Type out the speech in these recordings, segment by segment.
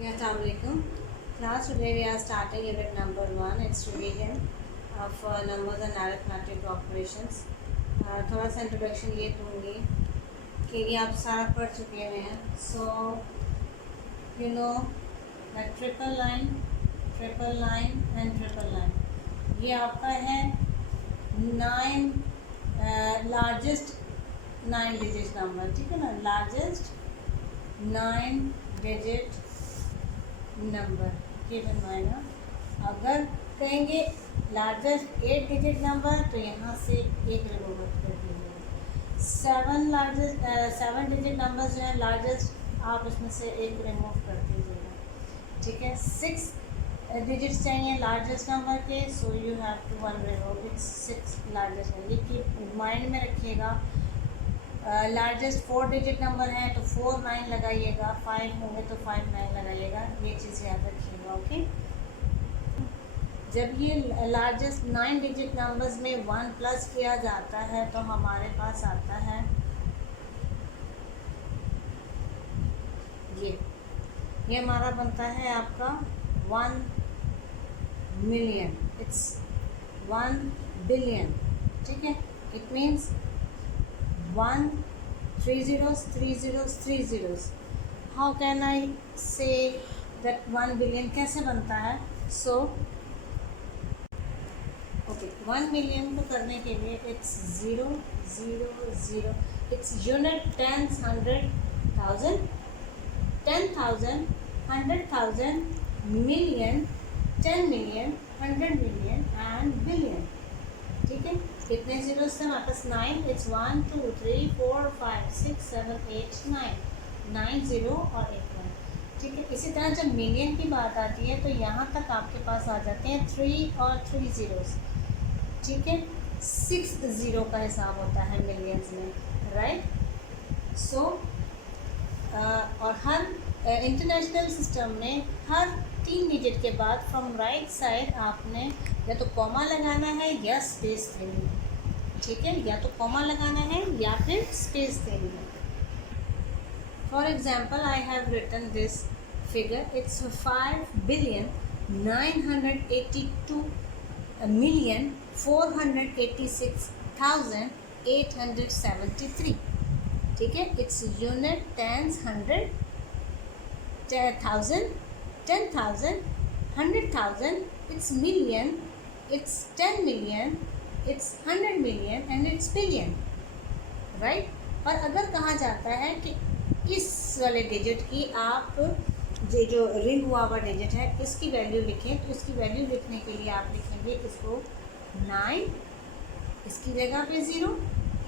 Yeah, Assalamu alaikum. Class, today we are starting unit number 1. It's revision of numbers and arithmetic operations. थोड़ा सा introduction ये दूँगी कि ये आप सारा पढ़ चुके हुए हैं. So you know that triple line and triple line. ये आपका है 9 लार्जेस्ट 9 डिजिट नंबर, ठीक है ना. लार्जेस्ट 9 डिजिट नंबर ये बनवाएगा. अगर कहेंगे लार्जेस्ट 8 डिजिट नंबर तो यहाँ से एक रिमूव कर दीजिएगा. 7 डिजिट नंबर जो है लार्जेस्ट, आप उसमें से एक रिमूव कर दीजिएगा, ठीक है. 6 डिजिट्स चाहिए लार्जेस्ट नंबर के, so you have to 1 remove. It's 6 largest है. ये कीप माइंड में रखिएगा. लार्जेस्ट 4 डिजिट नंबर है तो 4 9 लगाइएगा. 5 होंगे तो 5 9 लगाइएगा. ये चीज़ याद रखिएगा, ओके. जब ये लार्जेस्ट 9 डिजिट नंबर्स में 1 प्लस किया जाता है तो हमारे पास आता है ये हमारा बनता है आपका 1 मिलियन. इट्स 1 बिलियन, ठीक है. It means 1 3 zeros 3 zeros 3 zeros. How can I say that 1 billion कैसे बनता है? So okay, 1 million को करने के लिए it's 0 0 0. It's unit, tens, 100, 1000, 10,000, 100,000, million, 10 million, 100 million and billion, ठीक है. कितने जीरो से हमारे पास 9. इट्स 1 2 3 4 5 6 7 8 9 0 और 1 1, ठीक है. इसी तरह जब मिलियन की बात आती है तो यहाँ तक आपके पास आ जाते हैं 3 और 3 zeros, ठीक है. 6 0 का हिसाब होता है मिलियंस में, राइट. सो और हर इंटरनेशनल सिस्टम में हर 3 डिजिट के बाद फ्रॉम राइट साइड आपने या तो कॉमा लगाना है या स्पेस देनी है, ठीक है. या तो कॉमा लगाना है या फिर स्पेस देनी है. For example I have written this figure. It's 5 billion 982 million 486,873, ठीक है. It's unit, tens, 100, 10,000, 10,000, 100,000. It's million, it's 10 million, it's 100 million and it's billion, right. पर अगर कहा जाता है कि इस वाले डिजिट की आप जो रिंग हुआ हुआ डिजिट है इसकी वैल्यू लिखें, तो इसकी वैल्यू लिखने के लिए आप लिखेंगे इसको 9, इसकी जगह पे 0,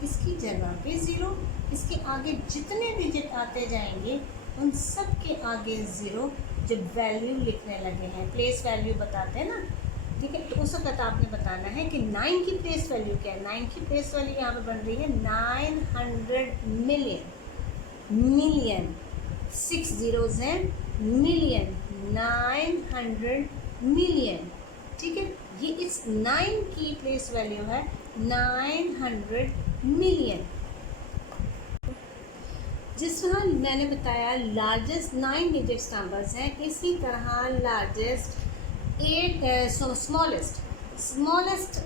इसकी जगह पे 0. इसके आगे जितने डिजिट आते जाएंगे उन सब के आगे 0. जब वैल्यू लिखने लगे हैं, प्लेस वैल्यू बताते हैं ना, ठीक है. तो उस वक्त आपने बताना है कि 9 की प्लेस वैल्यू क्या है. 9 की प्लेस वैल्यू यहाँ पे बन रही है 900 मिलियन. मिलियन 6 zeros हैं, मिलियन 900 मिलियन, ठीक है. ये इस 9 की प्लेस वैल्यू है 900 मिलियन. जिस तरह मैंने बताया लार्जेस्ट 9 डिजिट्स नंबर्स हैं, इसी तरह लार्जेस्ट 8 स्मॉलेस्ट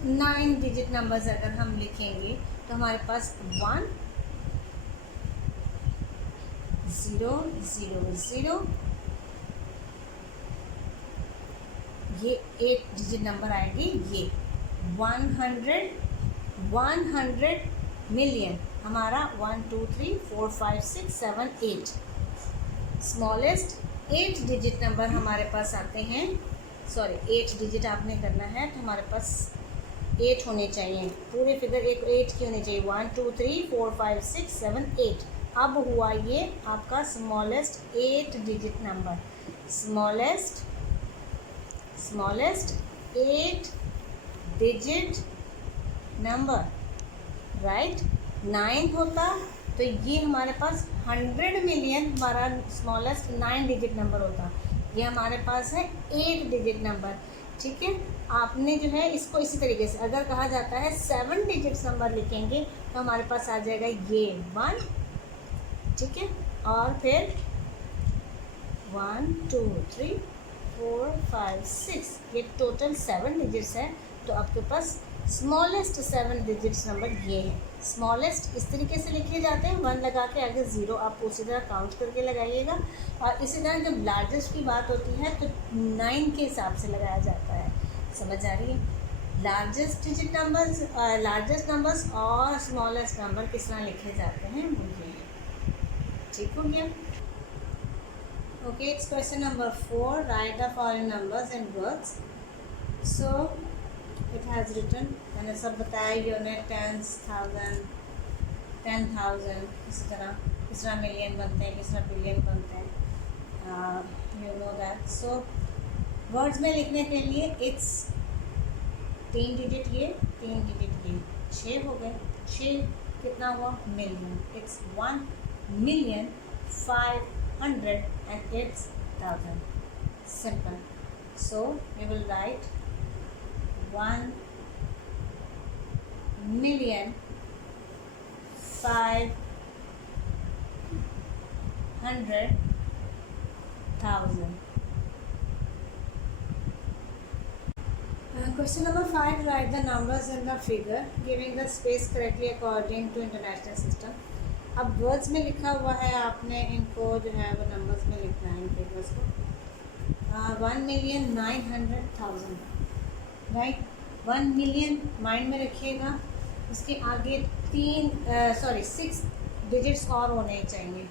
9 डिजिट नंबर्स अगर हम लिखेंगे तो हमारे पास 1 0 0 0, ये 8 डिजिट नंबर आएंगे. ये 100 मिलियन हमारा 1 2 3 4 5 6 7 8. स्मॉलेस्ट 8 डिजिट नंबर हमारे पास आते हैं. 8 डिजिट आपने करना है तो हमारे पास 8 होने चाहिए. पूरे फिगर एक 8 की होनी चाहिए. 1 2 3 4 5 6 7 8. अब हुआ ये आपका smallest 8 digit number. Smallest 8 digit number, right. 9 होता तो ये हमारे पास 100 मिलियन हमारा स्मॉलेस्ट 9 डिजिट नंबर होता. ये हमारे पास है 8 डिजिट नंबर, ठीक है. आपने जो है इसको इसी तरीके से अगर कहा जाता है 7 डिजिट्स नंबर लिखेंगे तो हमारे पास आ जाएगा ये 1, ठीक है. और फिर 1 2 3 4 5 6, ये टोटल 7 डिजिट्स है। तो आपके पास स्मॉलेस्ट 7 डिजिट्स नंबर ये है। स्मॉलेस्ट इस तरीके से लिखे जाते हैं, 1 लगा के आगे 0 आप उसी तरह काउंट करके लगाइएगा। और इसी तरह जब लार्जेस्ट की बात होती है तो 9 के हिसाब से लगाया जाता है। समझ आ रही है? Largest digit numbers, largest numbers और स्मॉलेस्ट नंबर किस तरह लिखे जाते हैं वो ये है। ठीक हो गया? Okay, it's question number 4, write the following numbers in words. So it has written, मैंने सब बताया, यूनिट, टेंस, थाउजेंड, 10,000, इस तरह मिलियन बनते हैं, किस तरह बिलियन बनते हैं, you know that. So words में लिखने के लिए इट्स 3 डिजिट ये, 3 डिजिट ये, 6 हो गए। 6 कितना हुआ? Million. It's 1,508,000. Simple. So we will write 1,500,000. Question number 5, write the numbers in the figure giving the space correctly according to international system. अब वर्ड्स में लिखा हुआ है, आपने इनको जो है वो नंबर्स में लिखना है, इन फिगर्स को। 1,900,000, राइट। 1 मिलियन माइंड में रखिएगा, उसके आगे 6 डिजिट्स और होने चाहिए।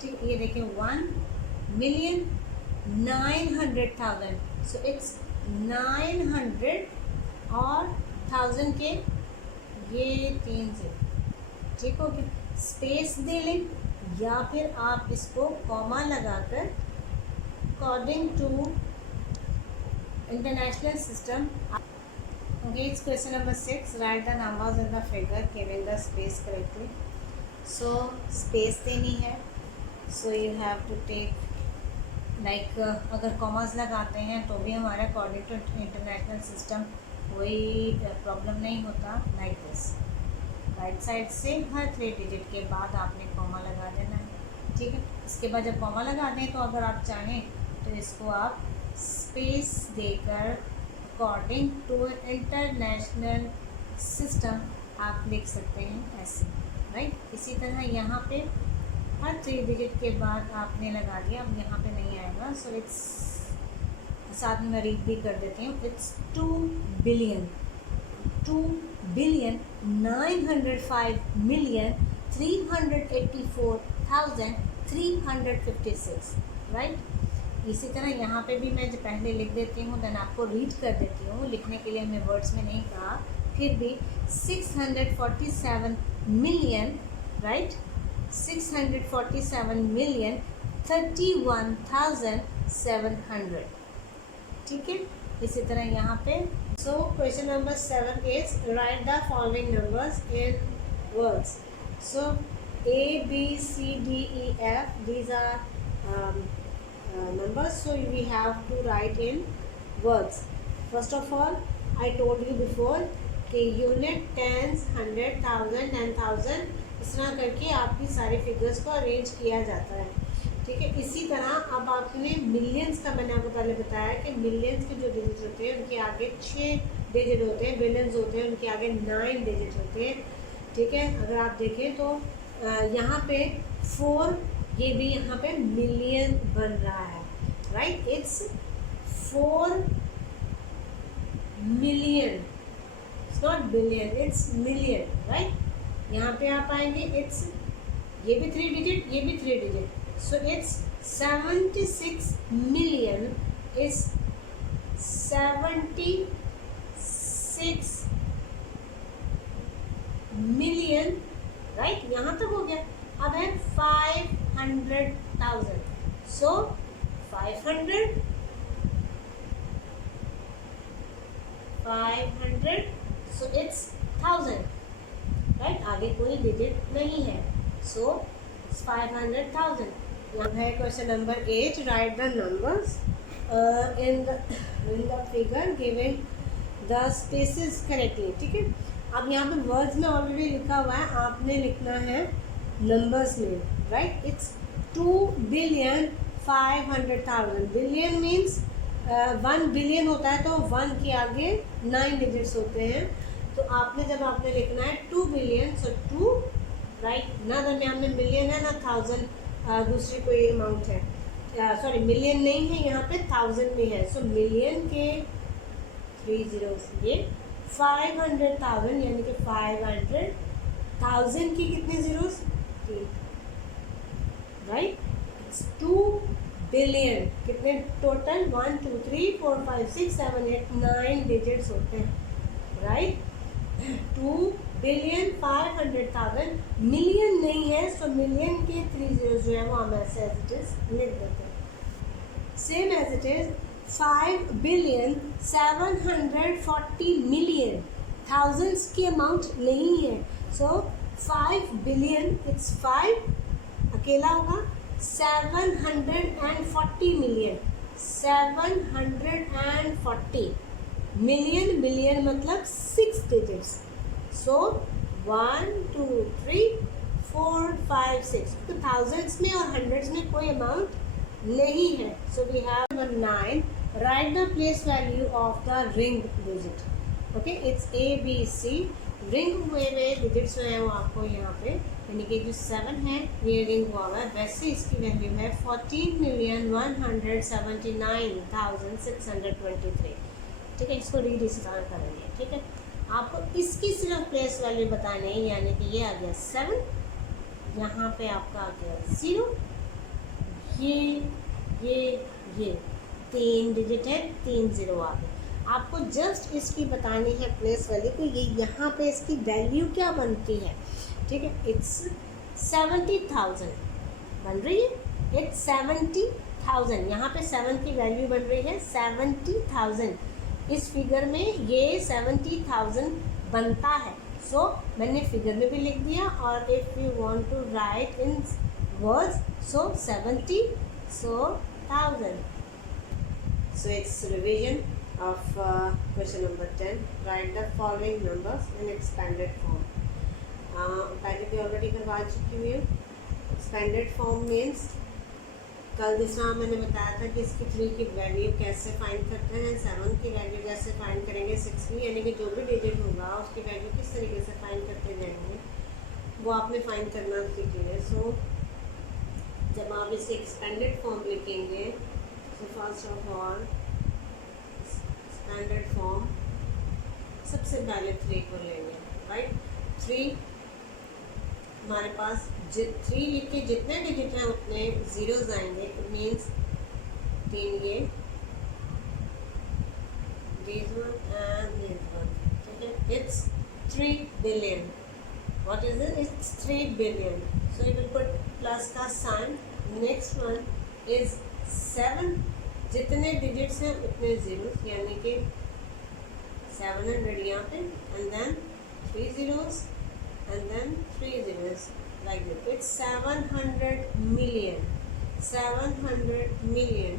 ठीक, ये देखिए 1,900,000। सो इट्स 900 और 1000 के ये 3 से। ठीक हो गया? स्पेस दे लें या फिर आप इसको कॉमा लगाकर according to international system. Okay, it's question number 6, write the numbers in the figure giving the space correctly. So space देनी है, so you have to take like अगर कॉमर्स लगाते हैं तो भी हमारे अकॉर्डिंग टू इंटरनेशनल सिस्टम कोई problem नहीं होता। लाइक दिस, राइट साइड से हर 3 डिजिट के बाद आपने कॉमा लगा देना है। ठीक है? इसके बाद जब कॉमा लगा दें तो अगर आप चाहें तो इसको आप स्पेस देकर अकॉर्डिंग टू इंटरनेशनल सिस्टम आप लिख सकते हैं ऐसे, राइट। इसी तरह यहाँ पे हर 3 डिजिट के बाद आपने लगा दिया, अब यहाँ पे नहीं आएगा। सो इट्स, साथ में मैं रीड भी कर देती हूँ, इट्स 2,905,384,356, राइट। इसी तरह यहाँ पे भी मैं जो पहले लिख देती हूँ, देन आपको रीड कर देती हूँ। लिखने के लिए हमने वर्ड्स में नहीं कहा, फिर भी 647 मिलियन, राइट, 647,031,700। ठीक है? इसी तरह यहाँ पे। So question number 7 is right the following numbers in words. So A, B, C, D, E, F, these are numbers, so we have to write in words. First of all, I told you before कि unit, tens, 100, 1000, 10,000, इस तरह करके आपकी सारे figures को arrange किया जाता है। ठीक है? इसी तरह अब आपने मिलियंस का, मैंने आपको पहले बताया कि मिलियंस के जो डिजिट होते हैं उनके आगे 6 डिजिट होते हैं, बिलियंस होते हैं उनके आगे 9 डिजिट होते हैं। ठीक है? अगर आप देखें तो यहाँ पे 4, ये भी यहाँ पे मिलियन बन रहा है, right. It's 4 million, it's not billion, it's million, right. यहाँ पे आप आएंगे, इट्स, ये भी 3 डिजिट, ये भी 3 digit, so it's 76 million, it's 76 million, right. यहाँ तक हो गया। अब है 500,000, सो 500, सो इट्स 1000, राइट। आगे कोई डिजिट नहीं है, सो 500,000। यहाँ है question number 8, right the numbers in the figure giving the spaces correctly. ठीक है? अब यहाँ पे वर्ड्स में ऑलरेडी लिखा हुआ है, आपने लिखना है नंबर्स में, right. It's 2,500,000,000, 500,000। Billion means 1 billion होता है तो 1 के आगे 9 डिजिट्स होते हैं। तो आपने जब आपने लिखना है 2 बिलियन, सो 2 राइट, ना दरमियान में मिलियन है ना 1000 दूसरी कोई अमाउंट है, सॉरी मिलियन नहीं है यहाँ पे, 1000 में है। सो मिलियन के 3 zeros, ये 500,000 यानी कि 500,000 की कितने जीरोस, 3, राइट। 2 बिलियन कितने टोटल, 1 2 3 4 5 6 7 8 9 डिजिट्स होते हैं, राइट। 2 बिलियन 500,000, मिलियन नहीं है, सो मिलियन के 3 zeros जो है वो हम ऐसे एज इट इज लिख देते हैं। Same as it is 5 billion 740 million, thousands की अमाउंट नहीं है, सो 5 बिलियन इट्स 5 अकेला होगा, 740 मिलियन, 740 मिलियन, मिलियन मतलब 6 डिजिट्स, सो 1 2 3 4 5 6, तो थाउजेंड्स में और हंड्रेड्स में कोई अमाउंट नहीं है। So we have number 9, write the place value of the ring digit. Okay, it's ABC, ring हुए हुए डिजिट्स जो है वो आपको यहाँ पे, यानी कि जो 7 है ये रिंग हुआ हुआ है, वैसे इसकी वैल्यू है 14,179,623। ठीक है, इसको रीडिस्टार करेंगे। ठीक है, आपको इसकी सिर्फ प्लेस वैल्यू बतानी है, यानी कि ये आ गया 7, यहाँ पे आपका आ गया 0, ये 3 डिजिट है, 3 0 आ गए। आपको जस्ट इसकी बतानी है प्लेस वैल्यू, तो ये यहाँ पे इसकी वैल्यू क्या बनती है। ठीक है, इट्स 70,000 बन रही है, इट्स 70,000, यहाँ पे 7 की वैल्यू बन रही है 70,000, इस फिगर में ये 70,000 बनता है। सो मैंने फिगर में भी लिख दिया, और if you want to write in words, so 70, so 1000। So it's revision of question number 10. Write the following numbers in expanded form. पहले भी ऑलरेडी करवा चुकी हुई हूँ। एक्सपेंडेड फॉर्म मीन्स कल जिस तरह मैंने बताया था कि इसकी 3 की वैल्यू कैसे फाइंड करते हैं, 7 की वैल्यू कैसे फाइंड करेंगे, 6 की, यानी कि जो भी डिजिट होगा उसकी वैल्यू किस तरीके से फाइंड करते जाएंगे वो आपने फाइंड करना सीखी है। सो जब आप इसे एक्सपेंडेड फॉर्म लिखेंगे, so first of all standard form सबसे पहले 3 को लेंगे, राइट। 3 हमारे पास 3 लिख के जितने डिजिट हैं उतने जीरोज आएंगे, इट मीन्स 3 ये, this one and this one. ठीक है, it's 3 billion, what is it, it's 3 billion, so you will put plus का साइन। नेक्स्ट वन इज 7, जितने डिजिट्स हैं उतने जीरोस, यानी कि 700 यहाँ पे, and then 3 zeros and then 3 zeros, like this. It's 700 million, 700 million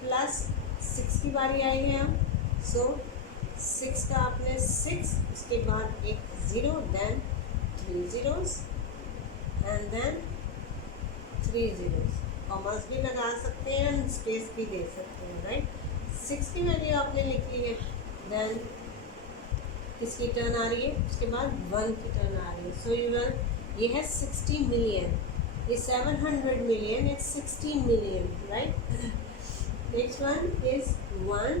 plus 6 की बारी आई है अब, सो 6 का आपने 6, उसके बाद एक 0, then 3 zeros and then 3 zeros, commas भी लगा सकते हैं एंड स्पेस भी दे सकते हैं, राइट। 6 की वैल्यू आपने लिख ली है, देन किसकी टर्न आ रही है, उसके बाद 1 की टर्न आ रही है। सो ये है 60 मिलियन, ये 700 million, it's 60 million, right. Next one is 1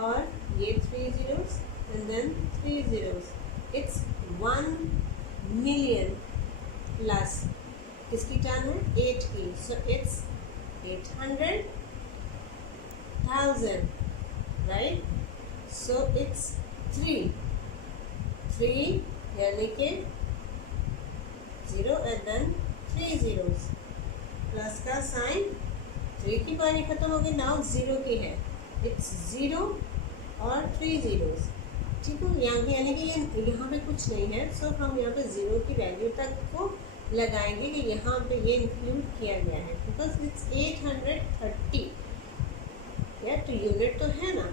और ये 3 zeros and then 3 zeros, it's 1 million plus किसकी टर्न है, 8 की, so it's 800,000, right. So it's 3 यानी कि 0 एंड देन 3 zeros, प्लस का साइन, 3 की बारी खत्म हो गई, नाउ 0 की है, इट्स 0 और 3 zeros। ठीक है, यहाँ की यानी कि यहाँ पे कुछ नहीं है, सो हम यहाँ पे 0 की वैल्यू तक को लगाएंगे कि यहाँ पे ये इंक्लूड किया गया है, बिकॉज इट्स 830, या तो यूनिट तो है ना।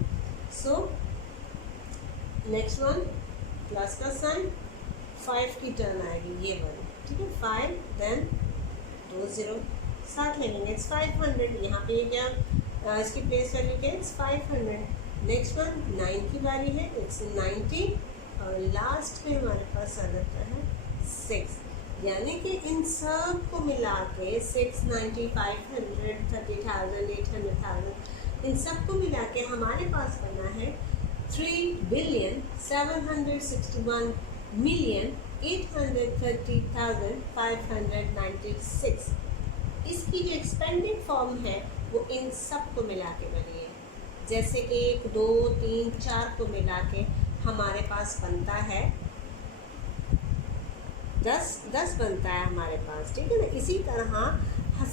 सो नेक्स्ट वन प्लस का साइन, 5 की टर्न आएगी, ये वाली। ठीक है, 5 देन 2 0, साथ लगेंगे, इट्स 500। यहाँ पे क्या इसकी प्लेस वैल्यू क्या है, इट्स 500। नेक्स्ट वन 9 की बारी है, इट्स 90 और लास्ट में हमारे पास आ जाता है 6। यानी कि इन सब को मिला के 6, 90, 500, 30,000, 800,000 इन सब को मिला के हमारे पास बना है 3,761,830,596। इसकी जो एक्सपेंडेड फॉर्म है वो इन सब को मिला के बनी है। जैसे 1, 2, 3, 4 को मिला के हमारे पास बनता है 10 बनता है हमारे पास, ठीक है ना। इसी तरह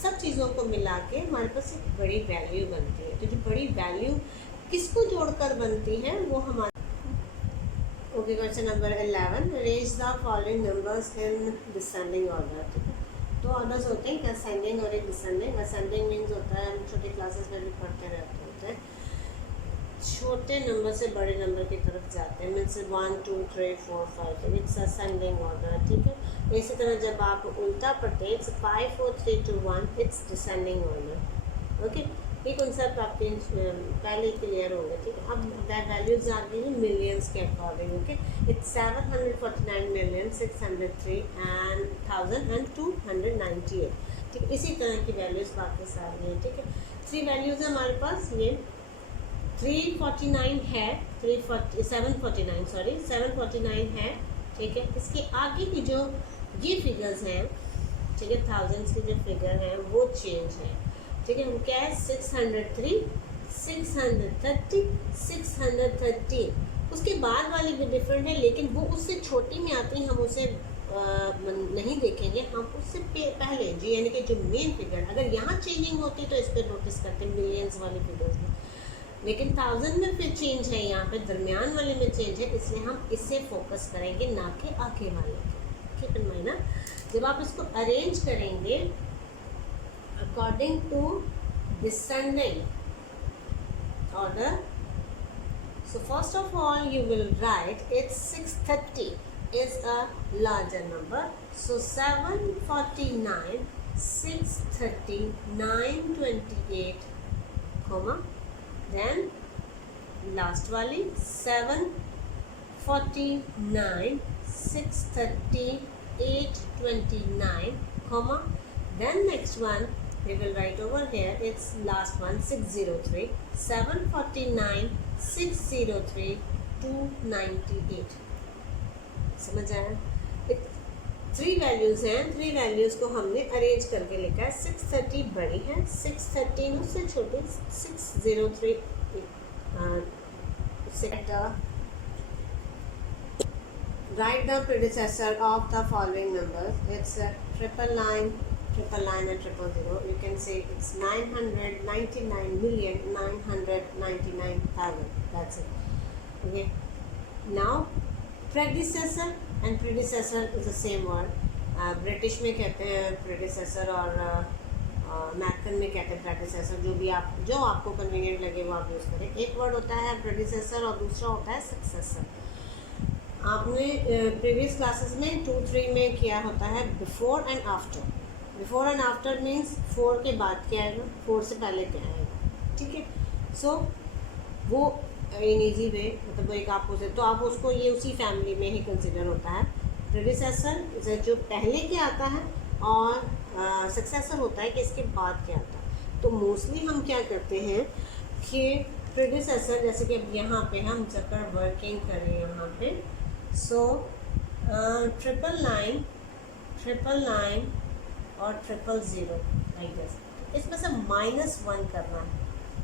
सब चीज़ों को मिला के हमारे पास एक बड़ी वैल्यू बनती है। तो जो बड़ी वैल्यू किसको जोड़कर बनती है वो हमारे okay. Question number 11, arrange the following numbers in descending order. ठीक है, दो ऑर्डर्स होते हैं, एक असेंडिंग और एक डिसेंडिंग। असेंडिंग मीन्स होता है, हम छोटी क्लासेस में भी पढ़ते रहते होते हैं, छोटे नंबर से बड़े नंबर की तरफ जाते हैं, मीन्स 1, 2, 3, 4, 5, इट्स असेंडिंग ऑर्डर। ठीक है, इसी तरह जब आप उल्टा पढ़ते हैं, it's 5, 4, 3, 2, 1, it's descending order. Okay, ये कॉन्सेप्ट आपके पहले क्लियर होंगे। ठीक है, अब वैल्यूज आ गई हैं मिलियंस के अकॉर्डिंग। Okay, it's 749,603,298। ठीक है, इसी तरह की वैल्यूज बाकी सारी हैं। ठीक है, 3 वैल्यूज हैं हमारे पास, ये 349 है, 749 है। ठीक है, इसके आगे की जो ये फिगर्स हैं, ठीक है, थाउजेंड्स की जो फिगर है वो चेंज है। ठीक है, हम क्या है 603, 630, 613, उसके बाद वाली भी डिफरेंट है, लेकिन वो उससे छोटी में आती है, हम उसे नहीं देखेंगे। हम उससे पहले जी यानी कि जो मेन फिगर अगर यहाँ चेंजिंग होती तो इस पर नोटिस करते मिलियंस वाली फिगर्स में, लेकिन 1000 में फिर चेंज है, यहाँ पे दरमियान वाले में चेंज है, इसलिए हम इससे फोकस करेंगे ना कि आगे वाले के। ठीक है ना, जब आप इसको अरेंज करेंगे according to descending order, so first of all you will write it's 630 is a larger number, so 749, 630, 928, comma, then last वाली 749, 630, 829, comma, then next one we will write over here, it's last one 603, 749, 603, 298। समझ आया? 3 values हैं, 3 values को हमने arrange करके लिखा है। 630 बड़ी है, 613 उससे छोटी, 603 write the predecessor of the following numbers. It's 999, 999 and 000. You can say it's 999,999,000. That's it. Okay. Now predecessor and predecessor is the same word. British में कहते हैं predecessor और अमेरिकन में कहते हैं predecessor। जो आपको कन्वीनियंट लगे वो आप यूज़ करें। एक वर्ड होता है predecessor और दूसरा होता है successor। आपने प्रीवियस क्लासेस में 2, 3 में किया होता है before and after. Before and after means 4 के बाद क्या आएगा, 4 से पहले क्या आएगा। ठीक है, सो वो इन ईजी वे मतलब एक आपको तो आप उसको ये उसी फैमिली में ही कंसिडर होता है। प्रेडिसेसर जो पहले क्या आता है और सक्सेसर होता है कि इसके बाद क्या आता है। तो मोस्टली हम क्या करते हैं कि प्रेडिसेसर, जैसे कि अब यहाँ पे हम जब वर्किंग करें यहाँ पे, सो 999, 999 और 000 लाइक दिस, इसमें से -1 करना है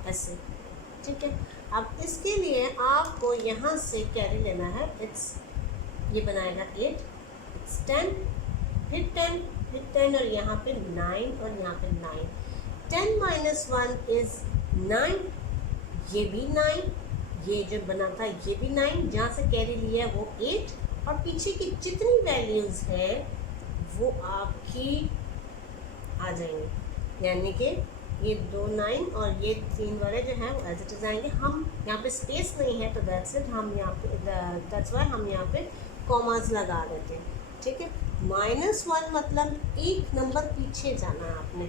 ऐसे। ठीक है, अब इसके लिए आपको यहाँ से कैरी लेना है, इट्स ये बनाएगा 8, इट्स 10, फिर 10, फिर 10 और यहाँ पे 9 और यहाँ पे 9। 10 - 1 इज़ 9, ये भी 9, ये जो बना था ये भी 9, जहाँ से कैरी लिया है वो 8, और पीछे की जितनी वैल्यूज़ है वो आपकी आ जाएंगी। यानी कि ये 2 9 और ये 3 वाले जो हैं वो एज इट इज़ आएंगे। हम यहाँ पे स्पेस नहीं है तो दैट्स इट, हम यहाँ पे दैट्स वाई हम यहाँ पे कॉमास लगा देते हैं। ठीक है, -1 मतलब एक नंबर पीछे जाना है आपने।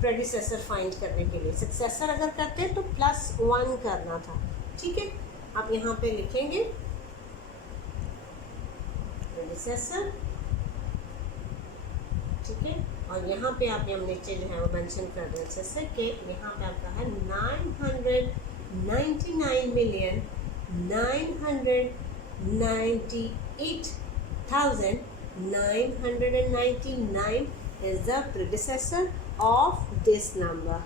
प्रेडिसेसर फाइंड करने के लिए। सक्सेसर अगर करते हैं तो +1 करना था, ठीक है। आप यहाँ पे लिखेंगे प्रेडिसेसर, ठीक है। और यहाँ पे आप हम नीचे जो है वो मेंशन कर दें सक्सेसर के, यहाँ पे आपका है 999,998,999 is the predecessor of this number.